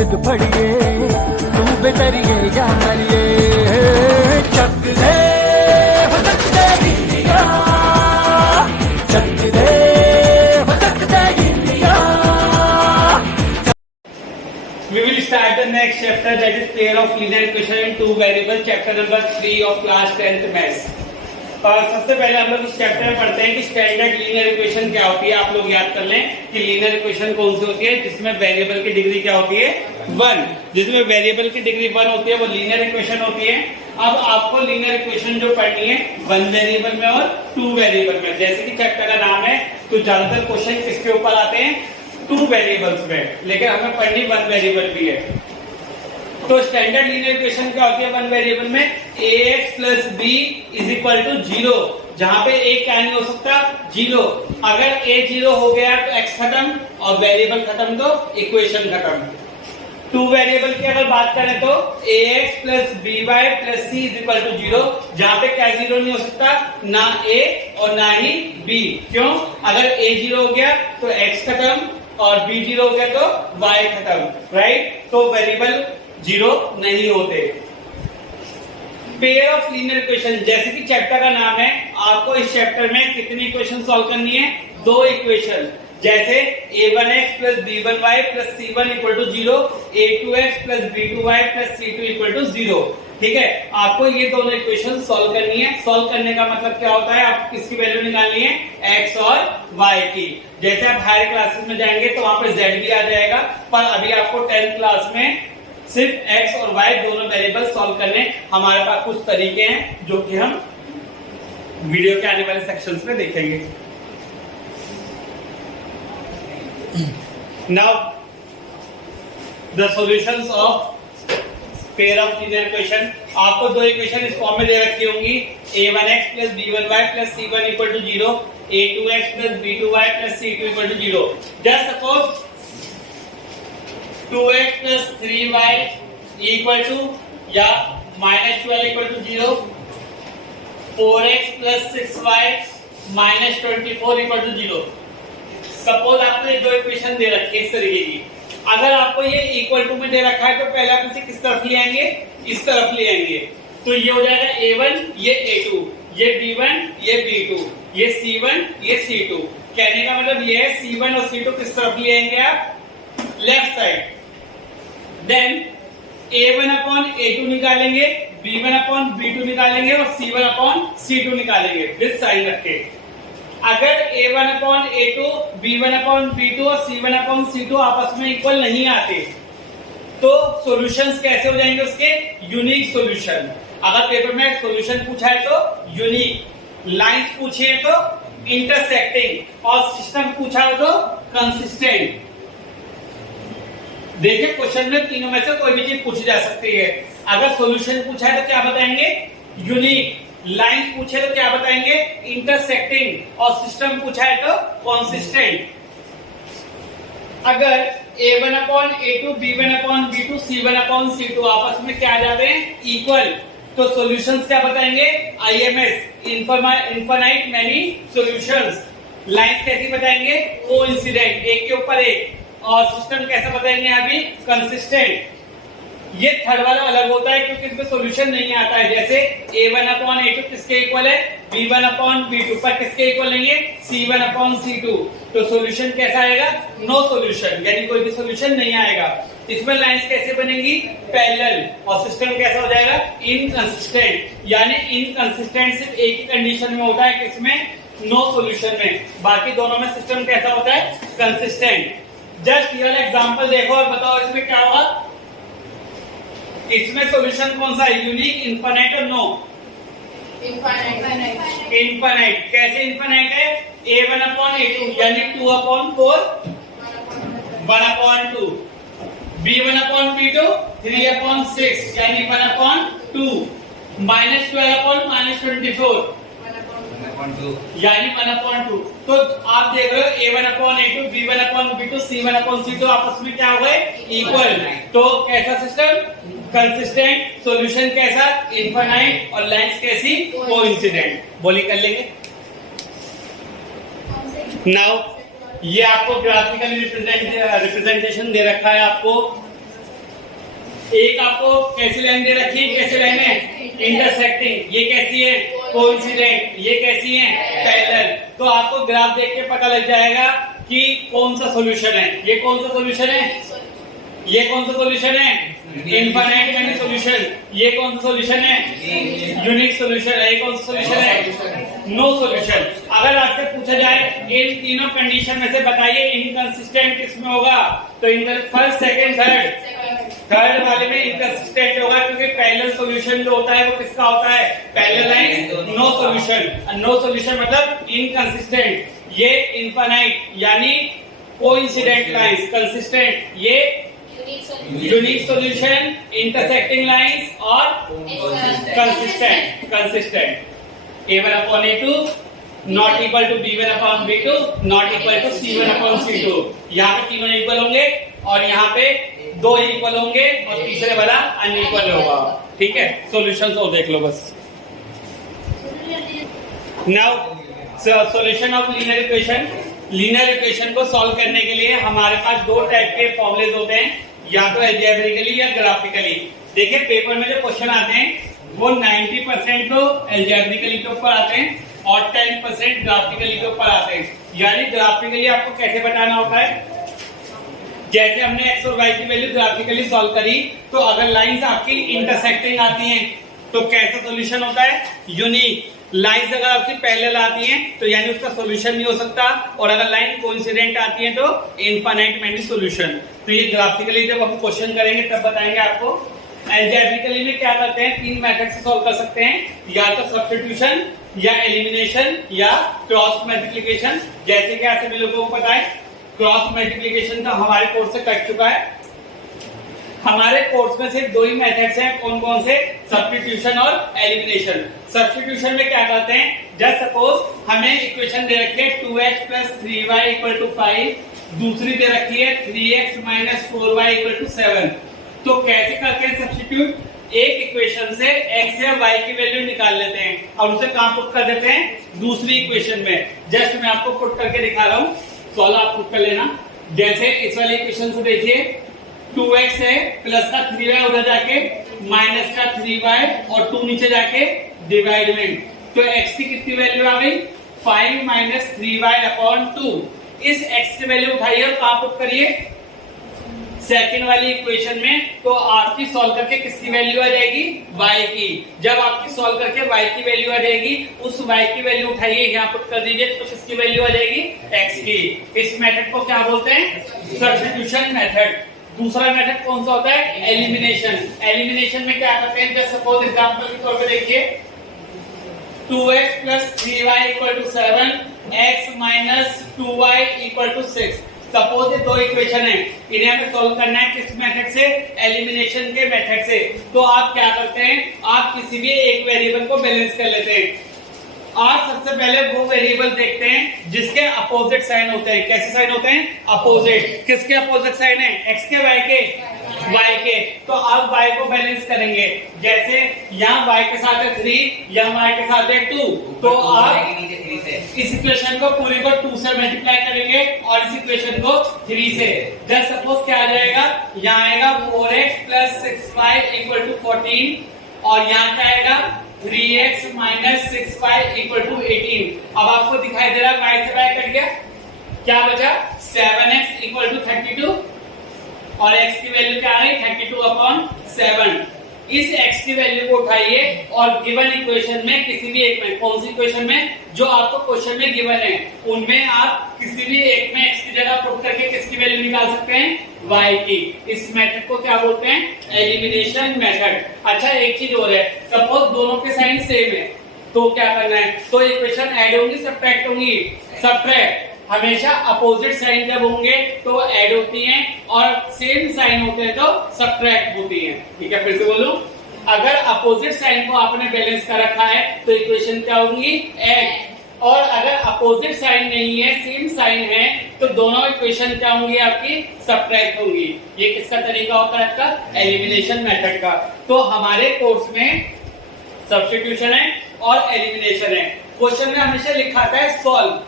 जिद फड़िए तू बेतरिए या मरिए चक दे हो चक दे इंडिया चक दे हो चक दे India. We will start the next chapter, that is pair of linear equation in two variables, chapter number 3 of class 10th maths. और सबसे पहले हम लोग इस चैप्टर में पढ़ते हैं कि स्टैंडर्ड लीनियर इक्वेशन क्या होती है. आप लोग याद कर लें कि लीनियर इक्वेशन कौन सी होती है जिसमें वेरिएबल की डिग्री क्या होती है 1. जिसमें वेरिएबल की डिग्री 1 होती है वो लीनियर इक्वेशन होती है. अब आपको लीनियर इक्वेशन जो पढ़नी है 1 वेरिएबल में और 2 वेरिएबल में. जैसे कि चैप्टर का नाम है तो ज्यादातर क्वेश्चन किसके ऊपर आते हैं 2 वेरिएबल्स में, लेकिन हमें पढ़नी 1 वेरिएबल भी है. तो स्टैंडर्ड लीनियर इक्वेशन क्या होती है 1 वेरिएबल में ax plus b is equal to 0, जहां पे a क्या नहीं हो सकता 0. अगर a 0 हो गया तो x खत्म और वेरिएबल खत्म तो इक्वेशन खत्म. 2 वेरिएबल की अगर बात करें तो ax plus by plus c is equal to 0, जहां पे क्या 0 नहीं हो सकता ना a और ना ही b. क्यों? अगर a 0 हो गया तो x खत्म और b 0 हो गया तो y खत्म. राइट? तो वेरिएबल 0 नहीं होते. पेयर ऑफ लीनियर इक्वेशन, जैसे कि चैप्टर का नाम है, आपको इस चैप्टर में कितनी इक्वेशन सॉल्व करनी है 2 इक्वेशन. जैसे a1x plus b1y plus c1 equal to 0, a2x plus b2y plus c2 equal to 0. ठीक है, आपको ये दोनों इक्वेशन सॉल्व करनी है. सॉल्व करने का मतलब क्या होता है, आप किसकी वैल्यू निकालनी है x और y की. जैसे आप हायर क्लासेस में जाएंगे तो वहां पे z भी आ जाएगा, पर अभी आपको 10th क्लास में सिर्फ x और y दोनों वेरिएबल सॉल्व करने. हमारे पास कुछ तरीके हैं जो कि हम वीडियो के आने वाले सेक्शंस में देखेंगे. Now the solutions of pair of linear equation. आपको 2 इक्वेशन इस फॉर्म में दे रखी होंगी a1x plus b1y plus c1 equal to 0, a2x plus b2y plus c2 equal to 0. Just suppose 2x plus 3y equal to या minus 12 equal to 0, 4x plus 6y minus 24 equal to 0. Suppose आपको ये 2 equation दे रखी है इस तरीके की. अगर आपको ये इक्वल टू में दे रखा है तो पहले आप इसे किस तरफ ले आएंगे, इस तरफ ले आएंगे. तो ये हो जाएगा a1, ये a2, ये b1, ये b2, ये c1, ये c2. कहने का मतलब ये है c1 और c2 किस तरफ ले आएंगे आप left side. Then a1 upon a2 निकालेंगे, b1 अपॉन b2 निकालेंगे और c1 अपॉन c2 निकालेंगे दिस साइड रख के. अगर a1 upon a2, b1 upon b2 और c1 अपॉन c2 आपस में इक्वल नहीं आते तो सॉल्यूशंस कैसे हो जाएंगे उसके यूनिक सॉल्यूशन. अगर पेपर में सॉल्यूशन पूछा है तो यूनिक, लाइंस पूछे है तो इंटरसेक्टिंग और सिस्टम पूछा हो तो कंसिस्टेंट. देखिए क्वेश्चन में तीनों में से कोई भी चीज पूछी जा सकती है. अगर सॉल्यूशन पूछा है तो क्या बताएंगे यूनिक, लाइन पूछे तो क्या बताएंगे इंटरसेक्टिंग और सिस्टम पूछा है तो कंसिस्टेंट. अगर a1 upon a2, b1 upon b2, c1 upon c2 आपस में क्या आ जाते हैं इक्वल तो सॉल्यूशंस क्या बताएंगे IMS, infinite many solutions. Lines कैसी बताएंगे कोइंसिडेंट, एक के ऊपर एक. और सिस्टम कैसा बताएंगे अभी कंसिस्टेंट. ये थर्ड वाला अलग होता है क्योंकि इसमें सॉल्यूशन नहीं आता है. जैसे a1 अपॉन a2 किसके इक्वल है b1 अपॉन b2, पर किसके इक्वल नहीं है c1 अपॉन c2. तो सॉल्यूशन कैसा आएगा नो सॉल्यूशन, यानी कोई भी सॉल्यूशन नहीं आएगा. इसमें लाइंस कैसे बनेंगी पैरेलल और सिस्टम कैसा हो जाएगा इनकंसिस्टेंट. यानी इनकंसिस्टेंट सिर्फ एक ही कंडीशन में होता है किसमें नो सॉल्यूशन में, बाकी दोनों में सिस्टम कैसा होता है कंसिस्टेंट. जस्ट ये वाला एग्जांपल देखो और बताओ इसमें क्या होगा. इसमें सॉल्यूशन कौन सा है यूनिक, इनफाइनाइट और नो इनफाइनाइट. कैसे इनफाइनाइट है a1 अपॉन a2 यानी 2 upon 4, 1 upon 2, b1 upon b2 3 upon 6 यानी 1 अपॉन 2, माइनस 12 अपॉन माइनस 24 यानी 1/2. तो आप देख रहे हो a1 upon a2, b1 upon b2, c1 upon c2 आपस में क्या हो गए इक्वल. तो कैसा सिस्टम कंसिस्टेंट, सॉल्यूशन कैसा इनफाइनाइट और लाइंस कैसी कोइंसिडेंट. बोली कर लेंगे. नाउ ये आपको ग्राफिकल रिप्रेजेंटेशन दे रखा है आपको एक आपको कैसी लाइन दे रखी है, कैसी लाइन है, इंटरसेक्टिंग, ये कैसी है, कोइंसिडेंट, ये कैसी है, पैरेलल। तो आपको ग्राफ देख के पता लग जाएगा कि कौन सा सॉल्यूशन है। ये कौन सा सॉल्यूशन है, ये कौन सा सॉल्यूशन है, इनफाइनाइट मैनी सॉल्यूशन। ये कौन सा सॉल्यूशन है, यूनिक सॉल्यूशन है। ये कौन सा सॉल्यूशन है, नो सॉल्यूशन। अगर आपसे पूछा जाए इन तीनों कंडीशन में से बताइए इनकंसिस्टेंट किसमें होगा, तो फर्स्ट, सेकंड, थर्ड वाले में इनकंसिस्टेंट होगा, क्योंकि पैरेलल सॉल्यूशन जो होता है वो किसका होता है, parallel line, no solution. No solution मतलब इनकंसिस्टेंट। ये इनफाइनाइट यानी कोइंसिडेंट लाइंस, कंसिस्टेंट ये यूनिक सॉल्यूशन, इंटरसेक्टिंग लाइंस और consistent. A1 upon A2 not equal to B1 upon B2 not equal to C1 upon C2। यहाँ पे तीनों equal होंगे और यहाँ पे दो इक्वल होंगे और तीसरे वाला अनइक्वल होगा। ठीक है, सॉल्यूशंस और देख लो बस। Now solution of linear equation. Linear equation को सॉल्व करने के लिए हमारे पास दो टाइप के फॉर्मूलेज होते हैं, या तो अलजेब्रिकली या ग्राफिकली। देखिए पेपर में जो क्वेश्चन आते हैं वो 90% तो अलजेब्रिकली के ऊपर आते हैं और 10% ग्राफिकली के ऊपर आते हैं। यानी ग्राफिकली आपको कैसे बताना होता है, जैसे हमने एक्स और वाई की वैल्यू ग्राफिकली सॉल्व करी, तो अगर लाइंस आपकी इंटरसेक्टिंग आती हैं तो कैसा सॉल्यूशन होता है, यूनिक। लाइंस अगर आपकी पैरेलल आती हैं तो यानी उसका सॉल्यूशन नहीं हो सकता, और अगर लाइन कोइंसिडेंट आती है तो इनफाइनाइट मैनी सॉल्यूशन। तो ये ग्राफिकली जब हम क्वेश्चन करेंगे तब बताएंगे आपको। अलजेब्रिकली में क्या करते हैं, तीन मेथड से सॉल्व कर सकते हैं, या तो सब्स्टिट्यूशन या एलिमिनेशन या क्रॉस मल्टीप्लिकेशन। जैसे कि आप सभी लोगों को पता है क्रॉस मल्टीप्लिकेशन तो हमारे कोर्स से कट चुका है। हमारे कोर्स में सिर्फ दो ही मेथड्स हैं, कौन कौन से, सब्स्टिट्यूशन और एलिमिनेशन। सब्स्टिट्यूशन में क्या करते हैं, जस्ट सपोज हमें इक्वेशन दे रखी है 2x + 3y = 5, दूसरी दे रखी है 3x - 4y = 7। तो कैसे करते हैं सब्स्टिट्यूट, एक इक्वेशन से x या y की वैल्यू निकाल लेते हैं और उसे कहां पुट कर देते हैं, दूसरी इक्वेशन में। जस्ट मैं आपको पुट करके दिखा रहा हूं, सॉल्व आप पुट कर लेना। जैसे इस वाली इक्वेशन से देखिए 2x है, प्लस का 3y उधर जाके, माइनस का 3y और 2 नीचे जाके डिवाइड में, तो x की कितनी वैल्यू आ गई, 5 - 3y/2। इस x की वैल्यू उठाइए और कहां पुट करिए, सेकंड वाली इक्वेशन में। तो आपकी सॉल्व करके किसकी वैल्यू आ जाएगी, y की। जब आपकी सॉल्व करके y की वैल्यू आ जाएगी, उस y की वैल्यू उठाइए यहाँ पुट कर दीजिए, तो किसकी वैल्यू आ जाएगी, x की। इस मेथड को क्या बोलते हैं, सब्स्टिट्यूशन मेथड। दूसरा मेथड कौन सा होता है, एलिमिनेशन। एलिमिनेशन में क्या करते हैं, जस्ट सपोज एग्जांपल के तौर पे देखिए 2x + 3y = 7, x - 2y = 6। Suppose ये दो इक्वेशन है, इन्हें हमें सॉल्व करना है किस मेथड से, एलिमिनेशन के मेथड से। तो आप क्या करते हैं, आप किसी भी एक वेरिएबल को बैलेंस कर लेते हैं। आप सबसे पहले वो वेरिएबल देखते हैं जिसके अपोजिट साइन होते हैं। कैसे साइन होते हैं, अपोजिट। किसके अपोजिट साइन है, एक्स के, वाई के, y के। तो अब y को बैलेंस करेंगे, जैसे यहाँ y के साथ है 3, यहाँ y के साथ है 2, तो आप इस इक्वेशन को पूरी को 2 से मल्टीप्लाई करेंगे और इस इक्वेशन को 3 से। जस्ट सपोज क्या आ जाएगा, यहाँ आएगा 4x + 6y = 14 और यहाँ क्या आएगा 3x - 6y = 18। अब आपको दिखाई दे रहा है y से y कट गया, क्या बचा 7x = 32 और x की वैल्यू क्या आ गई 32/7। इस x की वैल्यू को उठाइए और गिवन इक्वेशन में किसी भी एक में, कौन सी इक्वेशन में, जो आपको क्वेश्चन में गिवन है उनमें आप किसी भी एक में x की जगह पुट करके किसकी वैल्यू निकाल सकते हैं, y की। इस मेथड को क्या बोलते हैं, एलिमिनेशन मेथड। अच्छा एक चीज और है, सपोज दोनों के साइन सेम है तो क्या करना है, तो इक्वेशन ऐड होंगी सब्ट्रैक्ट होंगी, सब्ट्रैक्ट। हमेशा अपोजिट साइन जब होंगे तो ऐड होती हैं और सेम साइन होते हैं तो सब्ट्रैक्ट होती हैं। ठीक है, फिर से बोलूं, अगर अपोजिट साइन को आपने बैलेंस कर रखा है तो इक्वेशन क्या होंगी, ऐड। और अगर अपोजिट साइन नहीं है, सेम साइन है, तो दोनों इक्वेशन क्या होंगी आपकी, सब्ट्रैक्ट होंगी। ये किसका तरीका होता है आपका, एलिमिनेशन मेथड का। तो हमारे कोर्स में सब्स्टिट्यूशन है और एलिमिनेशन है। क्वेश्चन में हमेशा लिखा आता है सॉल्व।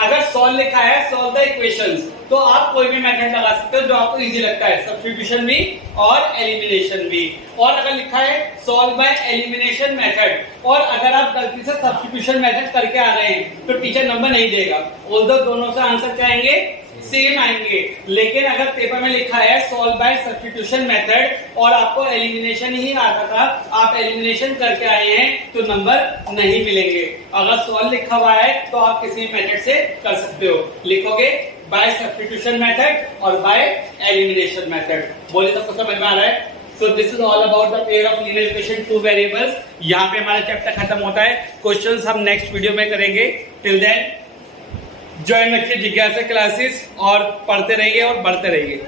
अगर सॉल्व लिखा है सॉल्व द इक्वेशंस, तो आप कोई भी मेथड लगा सकते हो जो आपको इजी लगता है, सब्स्टिट्यूशन भी और एलिमिनेशन भी। और अगर लिखा है सॉल्व बाय एलिमिनेशन मेथड, और अगर आप गलती से सब्स्टिट्यूशन मेथड करके आ गए हैं तो टीचर नंबर नहीं देगा, ऑल्दो दोनों से आंसर क्या आएंगे, सेम आएंगे। लेकिन अगर पेपर में लिखा है सॉल्व बाय सब्स्टिट्यूशन मेथड और आपको एलिमिनेशन ही आता था, आप एलिमिनेशन करके आए हैं, तो नंबर नहीं मिलेंगे। अगर सॉल्व लिखा हुआ है तो आप किसी मेथड से कर सकते हो, लिखोगे बाय सब्स्टिट्यूशन मेथड और बाय एलिमिनेशन मेथड। बोले सबको समझ में आ रहा है? So this is all about the pair of linear equation two variables। यहाँ पे हमारा चैप्टर खत्म होता है। क्वेश्चंस हम नेक्स्ट वीडियो में करेंगे। टिल देन ज्वाइन रखिए जिज्ञासा क्लासेस और पढ़ते रहिए और बढ़ते रहिए।